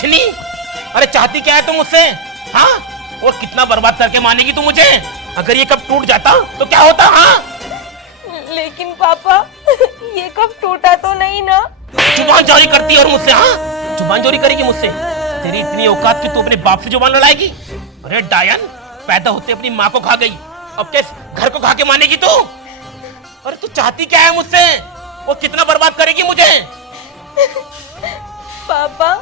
कुछ नहीं। अरे चाहती क्या है तुम मुझसे? हाँ, और कितना बर्बाद करके मानेगी तू मुझे? अगर ये कब टूट जाता तो क्या होता? हाँ, लेकिन पापा ये कब टूटा तो नहीं ना। जुबान चोरी करती है और मुझसे? हाँ, जुबान चोरी करेगी मुझसे? तेरी इतनी औकात कि तू अपने बाप से जुबान लड़ाएगी? अरे डायन, पैदा होते अपनी माँ को खा गई, अब क्या घर को खा के मानेगी तू? अरे तू चाहती क्या है मुझसे? वो कितना बर्बाद करेगी मुझे? पापा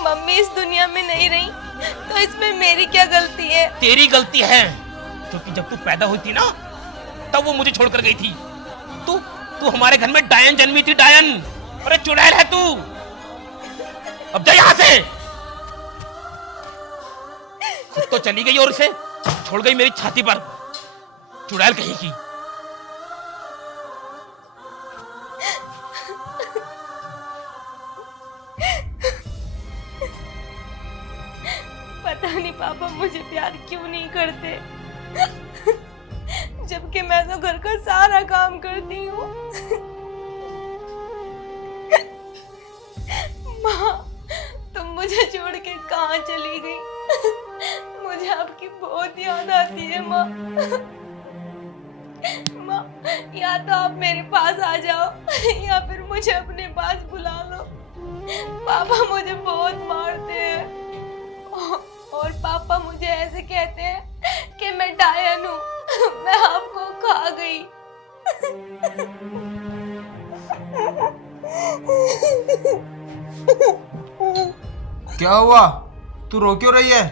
मम्मी इस दुनिया में नहीं रही तो इसमें मेरी क्या गलती है? तेरी गलती है, क्योंकि जब तू पैदा हुई थी ना तब वो मुझे छोड़कर गई थी। तू तू हमारे घर में डायन जन्मी थी, डायन। अरे चुड़ैल है तू। अब जा यहां से। खुद तो चली गई और उसे छोड़ गई मेरी छाती पर, चुड़ैल कहीं की। पता नहीं पापा मुझे प्यार क्यों नहीं करते, जबकि मैं तो घर का सारा काम करती हूँ। माँ, तुम मुझे छोड़ के कहाँ चली गई? मुझे आपकी बहुत याद आती है माँ। माँ, या तो आप मेरे पास आ जाओ या फिर मुझे अपने पास बुला लो। पापा मुझे बहुत मारते हैं और पापा मुझे ऐसे कहते हैं कि मैं डायन हूँ, मैं आपको खा गई। क्या हुआ? तू रो क्यों रही है?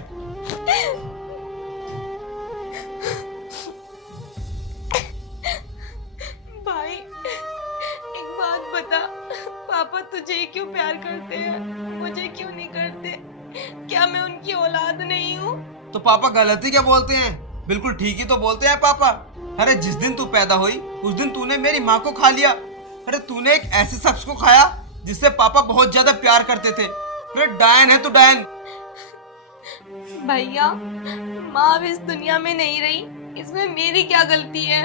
भाई एक बात बता, पापा तुझे क्यों प्यार करते हैं, मुझे क्यों नहीं करते? क्या मैं उनकी औलाद नहीं हूँ? तो पापा गलती क्या बोलते हैं? बिल्कुल ठीक ही तो बोलते हैं पापा। अरे जिस दिन तू पैदा हुई उस दिन तूने मेरी माँ को खा लिया। अरे तूने एक ऐसे शख्स को खाया जिससे पापा बहुत ज्यादा प्यार करते थे। अरे डायन है तू, डायन। भैया, माँ अब इस दुनिया में नहीं रही, इसमें मेरी क्या गलती है?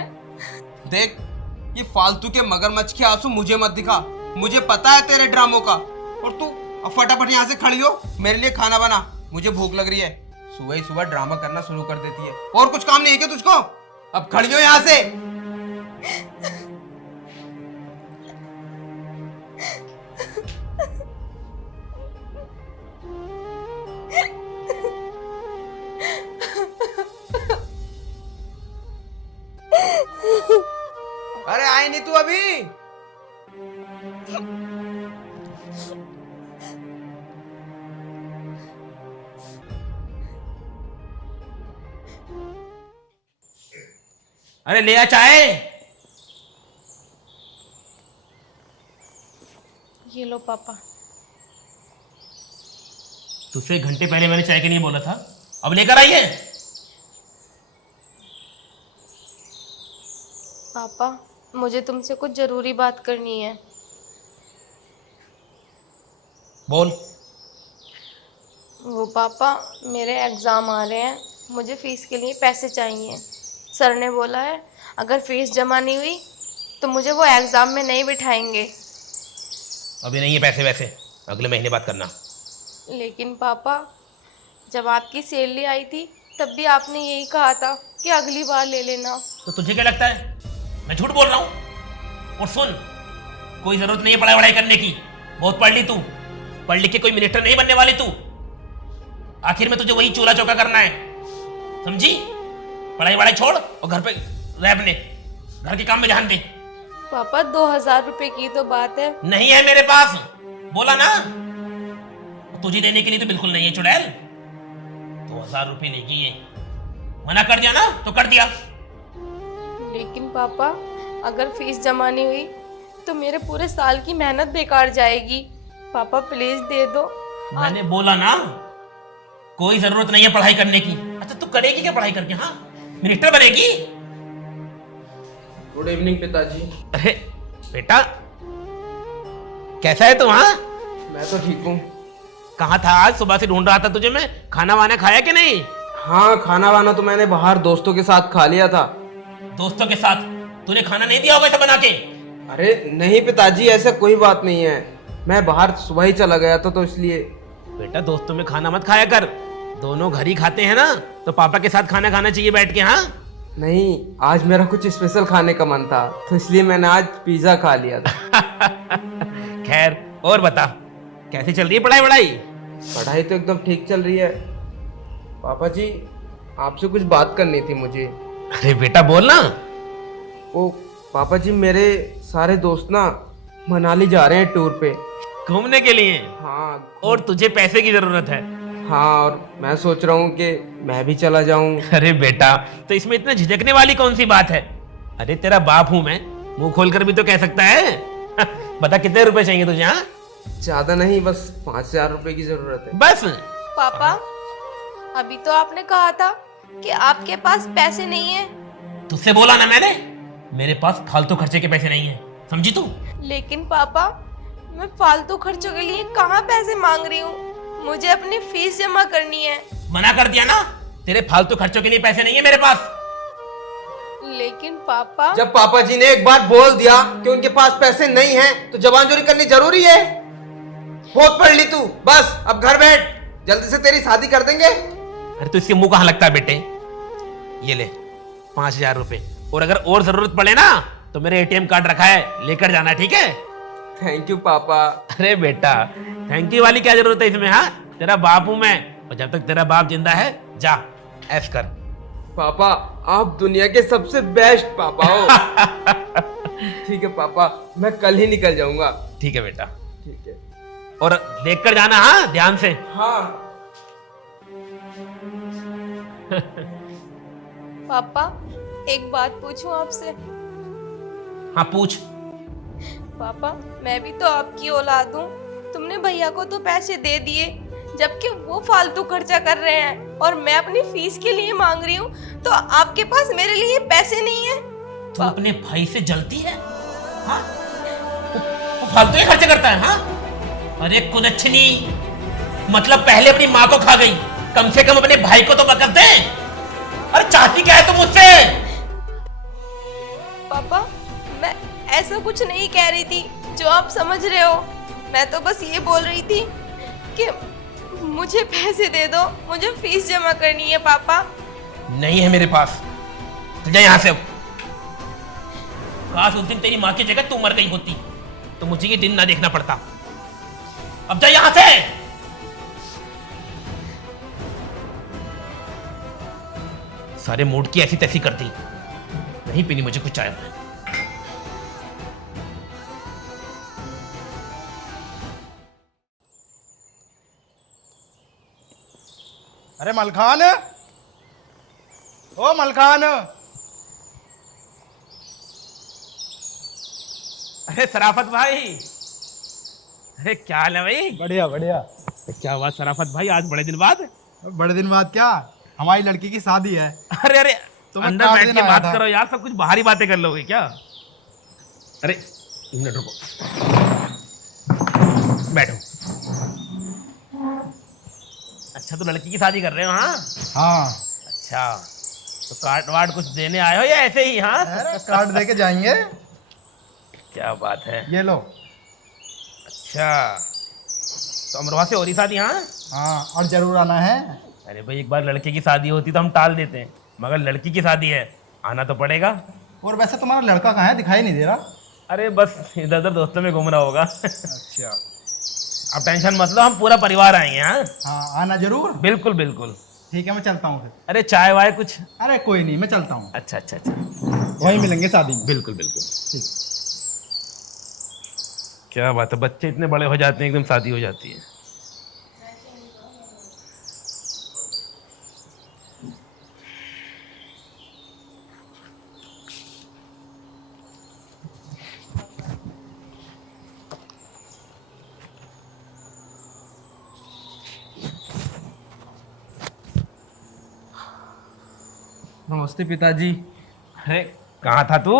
देख, ये फालतू के मगरमच्छ के आंसू मुझे मत दिखा, मुझे पता है तेरे ड्रामों का। और तू अब फटाफट यहाँ से खड़ी हो, मेरे लिए खाना बना, मुझे भूख लग रही है। सुबह ही सुबह ड्रामा करना शुरू कर देती है। और कुछ काम नहीं है क्या तुझको? अब खड़ी हो यहाँ से। अरे आई नहीं तू अभी? अरे ले आ चाय। ये लो पापा। तुझसे एक घंटे पहले मैंने चाय के लिए बोला था, अब लेकर आई है? पापा मुझे तुमसे कुछ जरूरी बात करनी है। बोल। वो पापा, मेरे एग्ज़ाम आ रहे हैं, मुझे फ़ीस के लिए पैसे चाहिए। सर ने बोला है अगर फ़ीस जमा नहीं हुई तो मुझे वो एग्ज़ाम में नहीं बिठाएंगे। अभी नहीं है पैसे वैसे, अगले महीने बात करना। लेकिन पापा, जब आपकी सैलरी आई थी तब भी आपने यही कहा था कि अगली बार ले लेना। तो तुझे क्या लगता है मैं झूठ बोल रहा हूँ? और सुन, कोई जरूरत नहीं है पढ़ाई वढ़ाई करने की, बहुत पढ़ ली तू, पढ़ लिख के कोई मिनिस्टर नहीं बनने वाली तू। आखिर में तुझे वही चूल्हा चौका करना है, समझी? पढ़ाई वढ़ाई छोड़ और घर पे रह, अपने घर के काम में ध्यान दे। पापा 2000 रुपए की तो बात है। नहीं है मेरे पास, बोला ना। तुझे देने के लिए तो बिल्कुल नहीं है चुड़ैल। 2000 रुपये लेगी ये, मना कर दिया ना तो कर दिया। लेकिन पापा, अगर फीस जमा नहीं हुई तो मेरे पूरे साल की मेहनत बेकार जाएगी। पापा प्लीज दे दो। मैंने बोला ना, कोई जरूरत नहीं है पढ़ाई करने की। अच्छा तू करेगी क्या पढ़ाई करके? हाँ, मिनिस्टर बनेगी? गुड इवनिंग पिताजी। अरे बेटा, कैसा है तू? हाँ, मैं तो ठीक हूँ। कहाँ था आज? सुबह से ढूंढ रहा था तुझे मैं। खाना वाना खाया कि नहीं? हाँ, खाना वाना तो मैंने बाहर दोस्तों के साथ खा लिया था। दोस्तों के साथ? तूने खाना नहीं दिया होगा ऐसा बना के? अरे नहीं पिताजी, ऐसा कोई बात नहीं है, मैं बाहर सुबह ही चला गया था तो इसलिए। बेटा दोस्तों में खाना मत खाया कर, दोनों घर ही खाते हैं ना, तो पापा के साथ खाना खाना चाहिए बैठ के। हाँ नहीं, आज मेरा कुछ स्पेशल खाने का मन था, तो इसलिए मैंने आज पिज्जा खा लिया था। खैर और बता, कैसी चल रही है पढ़ाई वढ़ाई? पढ़ाई तो एकदम ठीक चल रही है। पापा जी, आपसे कुछ बात करनी थी मुझे। अरे बेटा बोल ना। वो पापा जी, मेरे सारे दोस्त ना मनाली जा रहे हैं टूर पे। घूमने के लिए? हाँ। और तुझे पैसे की जरूरत है? हाँ, और मैं सोच रहा हूँ कि मैं भी चला जाऊँ। अरे बेटा, तो इसमें इतना झिझकने वाली कौन सी बात है? अरे तेरा बाप हूं मैं, मुंह खोलकर भी तो कह सकता है। बता कितने रुपए चाहिए तुझे? हाँ, ज्यादा नहीं, बस 5,000 रुपए की जरूरत है। बस? पापा, अभी तो आपने कहा था कि आपके पास पैसे नहीं है। तुझसे बोला ना मैंने, मेरे पास फालतू खर्चे के पैसे नहीं है, समझी तू? लेकिन पापा, मैं फालतू खर्चों के लिए कहाँ पैसे मांग रही हूँ? मुझे अपनी फीस जमा करनी है। मना कर दिया ना, तेरे फालतू खर्चों के लिए पैसे नहीं है मेरे पास। लेकिन पापा, जब पापा जी ने एक बार बोल दिया कि उनके पास पैसे नहीं हैं, तो जबानजोरी करनी जरूरी है? बहुत पढ़ ली तू, बस अब घर बैठ, जल्दी से तेरी शादी कर देंगे। अरे तो इसके मुंह कहाँ लगता है बेटे? ये ले 5,000 रुपए, और अगर और जरूरत पड़े ना तो मेरे एटीएम कार्ड रखा है, लेकर जाना, ठीक है? थैंक यू पापा। अरे बेटा, थैंक यू वाली क्या जरूरत है इसमें? हाँ, तेरा बाप हूं मैं, और जब तक तेरा बाप जिंदा है, जा ऐश कर। पापा, आप दुनिया के सबसे बेस्ट पापा हो। ठीक है पापा, मैं कल ही निकल जाऊंगा। ठीक है बेटा, ठीक है। और देख कर जाना, हाँ ध्यान से। हाँ। पापा, एक बात पूछूं आपसे? हाँ पूछ। पापा, मैं भी तो आपकी औलाद हूँ। तुमने भैया को तो पैसे दे दिए, जबकि वो फालतू खर्चा कर रहे हैं, और मैं अपनी फीस के लिए मांग रही हूँ, तो आपके पास मेरे लिए पैसे नहीं है। तू अपने भाई से जलती है? हाँ, वो फालतू ही खर्चे करता है। हाँ, अरे कुदच्छनी, मतलब पहले अपनी माँ को खा गई, कम से कम अपने भाई को तो बकत दे। अरे चाहती क्या है तुम मुझसे? पापा, मैं ऐसा कुछ नहीं कह रही थी जो आप समझ रहे हो। मैं तो बस ये बोल रही थी कि मुझे पैसे दे दो, मुझे फीस जमा करनी है। पापा, नहीं है मेरे पास, तो जा यहाँ से। अब काश उस दिन तेरी माँ की जगह तू मर गई होती, तो मुझे ये दिन ना देखना पड़ता। अब जा यहाँ से। सारे मूड की ऐसी तैसी करती, नहीं पीनी मुझे कुछ चाय। अरे मलखान, ओ मलखान। अरे सराफत भाई, अरे क्या हाल है भाई? बढ़िया बढ़िया। क्या हुआ सराफत भाई, आज बड़े दिन बाद? बड़े दिन बाद क्या, हमारी लड़की की शादी है। अरे अरे, तो मैं अंदर कार्ड बैठ के देने आया बात था। करो यार, सब कुछ बाहरी बातें कर लोगे क्या? अरे एक मिनट रुको, बैठो। अच्छा, तो लड़की की शादी कर रहे हो? हाँ हाँ। अच्छा, तो कार्ड वार्ड कुछ देने आए हो या ऐसे ही? हाँ, अरे कार्ड दे के जाएंगे। क्या बात है। ये लो। अच्छा, तो अमरोहा से हो रही शादी? हाँ हाँ, और जरूर आना है। अरे भाई, एक बार लड़के की शादी होती तो हम टाल देते हैं, मगर लड़की की शादी है, आना तो पड़ेगा। और वैसे तुम्हारा लड़का कहाँ है, दिखाई नहीं दे रहा। अरे बस इधर उधर दोस्तों में घूम रहा होगा। अच्छा। अब टेंशन मत लो, हम पूरा परिवार आएंगे। हाँ हाँ, आना जरूर। बिल्कुल बिल्कुल। ठीक है, मैं चलता हूँ फिर। अरे चाय वाय कुछ? अरे कोई नहीं, मैं चलता हूँ। अच्छा अच्छा अच्छा, वहीं मिलेंगे शादी में। बिल्कुल बिल्कुल। ठीक। क्या बात है, बच्चे इतने बड़े हो जाते हैं, एकदम शादी हो जाती है। नमस्ते पिताजी। अरे कहाँ था तू?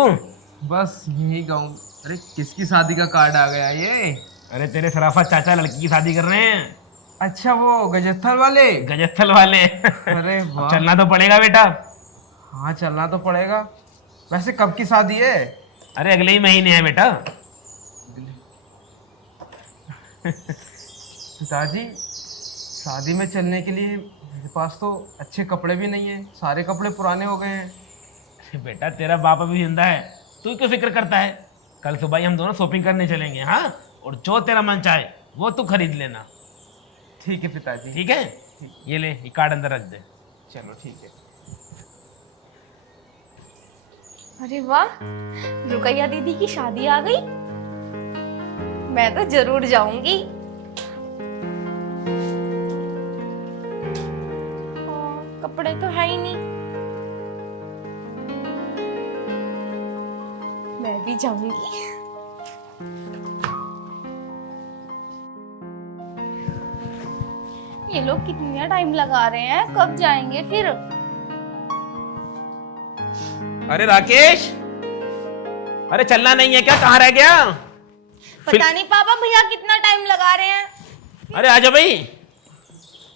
बस यही गाँव। अरे किसकी शादी का कार्ड आ गया ये? अरे तेरे सराफत चाचा लड़की की शादी कर रहे हैं। अच्छा, वो गजस्थल वाले? गजस्थल वाले। अरे अब वाह। चलना तो पड़ेगा बेटा। हाँ, चलना तो पड़ेगा। वैसे कब की शादी है? अरे अगले ही महीने है बेटा। पिताजी, शादी में चलने के लिए मेरे पास तो अच्छे कपड़े भी नहीं है, सारे कपड़े पुराने हो गए हैं। अरे बेटा तेरा बाप अभी जिंदा है, तू क्यों फिक्र करता है? कल सुबह ही हम दोनों शॉपिंग करने चलेंगे, हाँ? और जो तेरा मन चाहे वो तू खरीद लेना। ठीक है पिताजी। ठीक है, ये ले, ये कार्ड अंदर रख दे। चलो ठीक है। अरे वाह, रुकैया दीदी की शादी आ गई। मैं तो जरूर जाऊंगी। कपड़े तो है ही नहीं। मैं भी जाऊंगी। ये लोग कितना टाइम लगा रहे हैं, कब जाएंगे फिर? अरे राकेश, अरे चलना नहीं है क्या? कहाँ रह गया? पता नहीं पापा, भैया कितना टाइम लगा रहे हैं। अरे आजा भाई।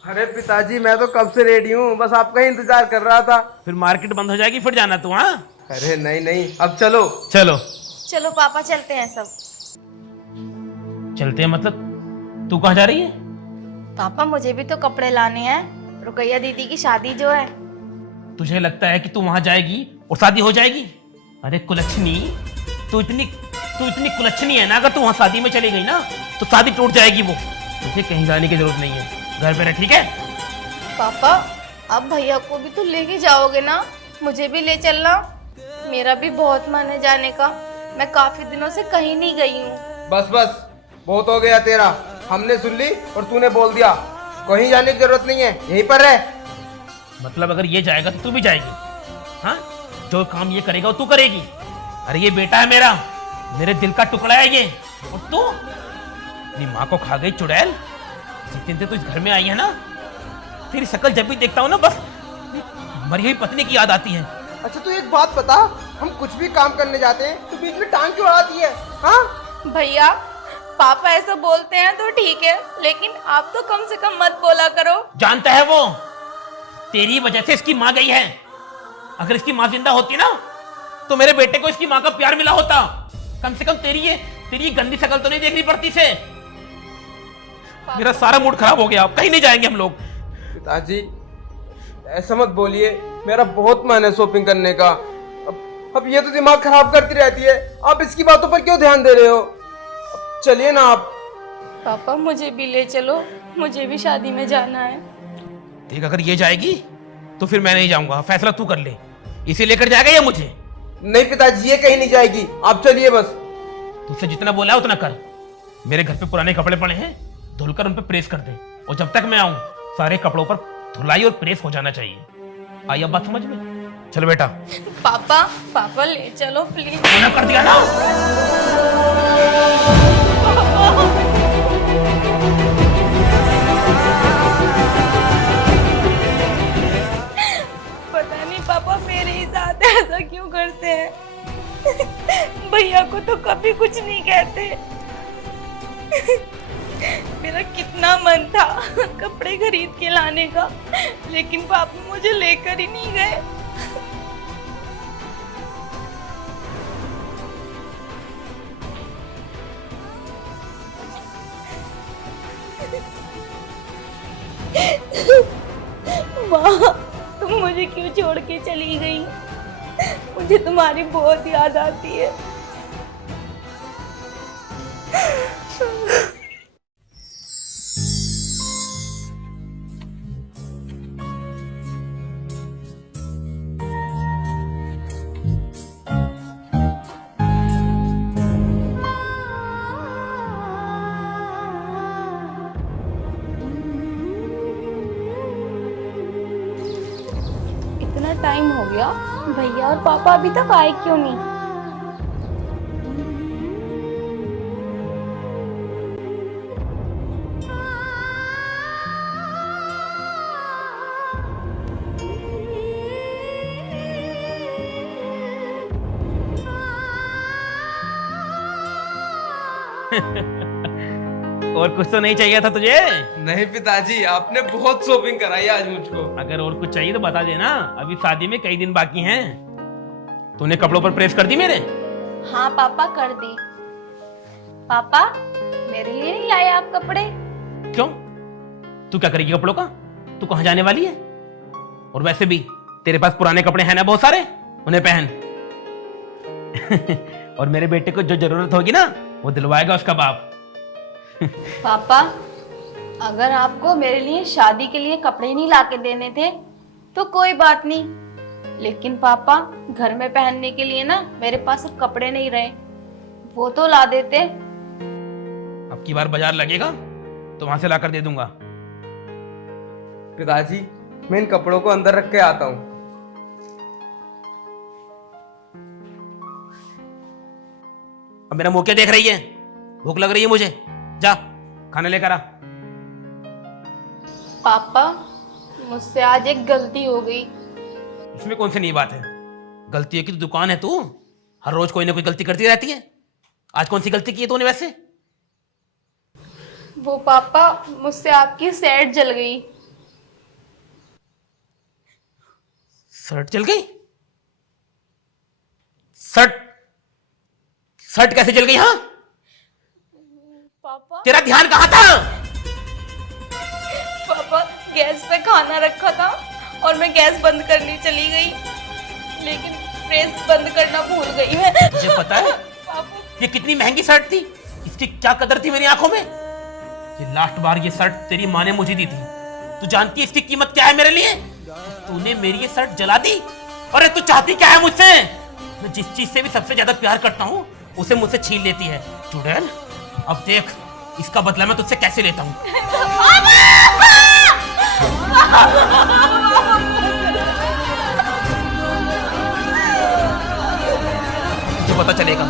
अरे पिताजी मैं तो कब से रेडी हूँ, बस आपका ही इंतजार कर रहा था। फिर मार्केट बंद हो जाएगी, फिर जाना तू, हाँ? अरे नहीं नहीं, अब चलो। चलो चलो पापा, चलते हैं सब। चलते हैं मतलब? तू कहाँ जा रही है? पापा मुझे भी तो कपड़े लाने हैं, रुकैया दीदी की शादी जो है। तुझे लगता है कि तू वहां जाएगी और शादी हो जाएगी? अरे कुलच्छनी, तू इतनी कुलच्छनी है ना, अगर तू वहां शादी में चली गई ना तो शादी टूट जाएगी। वो तुझे कहीं जाने की जरूरत नहीं है, घर पे रह, ठीक है? पापा अब भैया को भी तो लेके जाओगे ना, मुझे भी ले चलना। मेरा भी बहुत मन है जाने का, मैं काफी दिनों से कहीं नहीं गई हूँ। बस बस, बहुत हो गया तेरा। हमने सुन ली और तूने बोल दिया। कहीं जाने की जरूरत नहीं है, यहीं पर रह। मतलब अगर ये जाएगा तो तू भी जाएगी, हाँ? जो काम ये करेगा वो तू करेगी। अरे ये बेटा है मेरा, मेरे दिल का टुकड़ा है ये, और तू अपनी माँ को खा गई चुड़ैल। जिस दिन से तू इस घर में आई है ना, तेरी शक्ल जब भी देखता हूँ ना, बस मरी हुई पत्नी की याद आती है। अच्छा तू एक बात बता, हम कुछ भी काम करने जाते हैं तो बीच में टांग क्यों अड़ाती है? हाँ भैया, पापा ऐसा बोलते हैं तो ठीक है, लेकिन आप तो कम से कम मत बोला करो। जानता है वो, तेरी वजह से इसकी माँ गई है। अगर इसकी माँ जिंदा होती ना तो मेरे बेटे को इसकी माँ का प्यार मिला होता। कम से कम तेरी गंदी शक्ल तो नहीं देखनी पड़ती से। मेरा सारा मूड खराब हो गया, अब कहीं नहीं जाएंगे हम लोग। पिताजी ऐसा मत बोलिए, मेरा बहुत मन है शॉपिंग करने का। अब ये तो दिमाग खराब करती रहती है, आप इसकी बातों पर क्यों ध्यान दे रहे हो? अब चलिए ना आप। पापा मुझे भी ले चलो, मुझे भी शादी में जाना है। देख अगर ये जाएगी तो फिर मैं नहीं जाऊंगा, फैसला तू कर ले। इसे लेकर जाएगा या मुझे? नहीं पिताजी, ये कहीं नहीं जाएगी, आप चलिए बस। तुझसे जितना बोला है उतना कर। मेरे घर पे पुराने कपड़े पड़े हैं, धुलकर उन पे प्रेस कर दे, और जब तक मैं आऊं सारे कपड़ों पर धुलाई और प्रेस हो जाना चाहिए। आई अब बात समझ में? चलो बेटा। पापा पापा ले चलो प्लीज। मना कर दिया ना। पता नहीं पापा मेरे ही साथ ऐसा क्यों करते हैं। भैया को तो कभी कुछ नहीं कहते। मेरा कितना मन था कपड़े खरीद के लाने का, लेकिन पापा मुझे लेकर ही नहीं गए। वाह, तुम मुझे क्यों छोड़ के चली गई? मुझे तुम्हारी बहुत याद आती है। इतना टाइम हो गया, भैया और पापा अभी तक आए क्यों नहीं? और कुछ तो नहीं चाहिए था तुझे? नहीं पिताजी, आपने बहुत शॉपिंग कराई आज मुझको। अगर और कुछ चाहिए तो बता देना, अभी शादी में कई दिन बाकी हैं। तूने कपड़ों पर प्रेस कर दी मेरे? हाँ पापा कर दी। पापा मेरे लिए नहीं लाए आप कपड़े? क्यों? तू क्या करेगी कपड़ों का? तू कहां जाने वाली है? और वैसे भी तेरे पास पुराने कपड़े हैं ना बहुत सारे, उन्हें पहन। और मेरे बेटे को जो जरूरत होगी ना वो दिलवाएगा उसका बाप। पापा, अगर आपको मेरे लिए शादी के लिए कपड़े नहीं लाके देने थे तो कोई बात नहीं, लेकिन पापा घर में पहनने के लिए ना मेरे पास अब कपड़े नहीं रहे, वो तो ला देते। अब की बार बाजार लगेगा तो वहां से लाकर दे दूंगा। पिताजी, मैं इन कपड़ों को अंदर रख के आता हूँ। अब मेरा मुंह क्या देख रही है? भूख लग रही है मुझे, जा खाना लेकर आ। पापा, मुझसे आज एक गलती हो गई। इसमें कौन सी नई बात है? गलती है कि दुकान है, तू हर रोज कोई ना कोई गलती करती रहती है। आज कौन सी गलती की है तूने वैसे? वो पापा, मुझसे आपकी शर्ट जल गई। शर्ट जल गई? शर्ट शर्ट कैसे जल गई? हाँ, पापा, तेरा ध्यान कहाँ था? पापा, गैस पे खाना रखा था और मैं गैस बंद करनी चली गई, लेकिन प्रेस बंद करना भूल गई मैं। मुझे पता है पापा, ये कितनी महंगी शर्ट थी, इसकी क्या कदर थी मेरी आंखों में। ये लास्ट बार ये शर्ट तेरी माँ ने मुझे दी थी। तू जानती है इसकी कीमत क्या है मेरे लिए? तूने मेरी ये शर्ट जला दी। अरे तू चाहती क्या है मुझसे? मैं जिस चीज से भी सबसे ज्यादा प्यार करता हूँ उसे मुझसे छीन लेती है। चुड़ैल, अब देख इसका बदला मैं तुझसे कैसे लेता हूँ। तुझे पता चलेगा।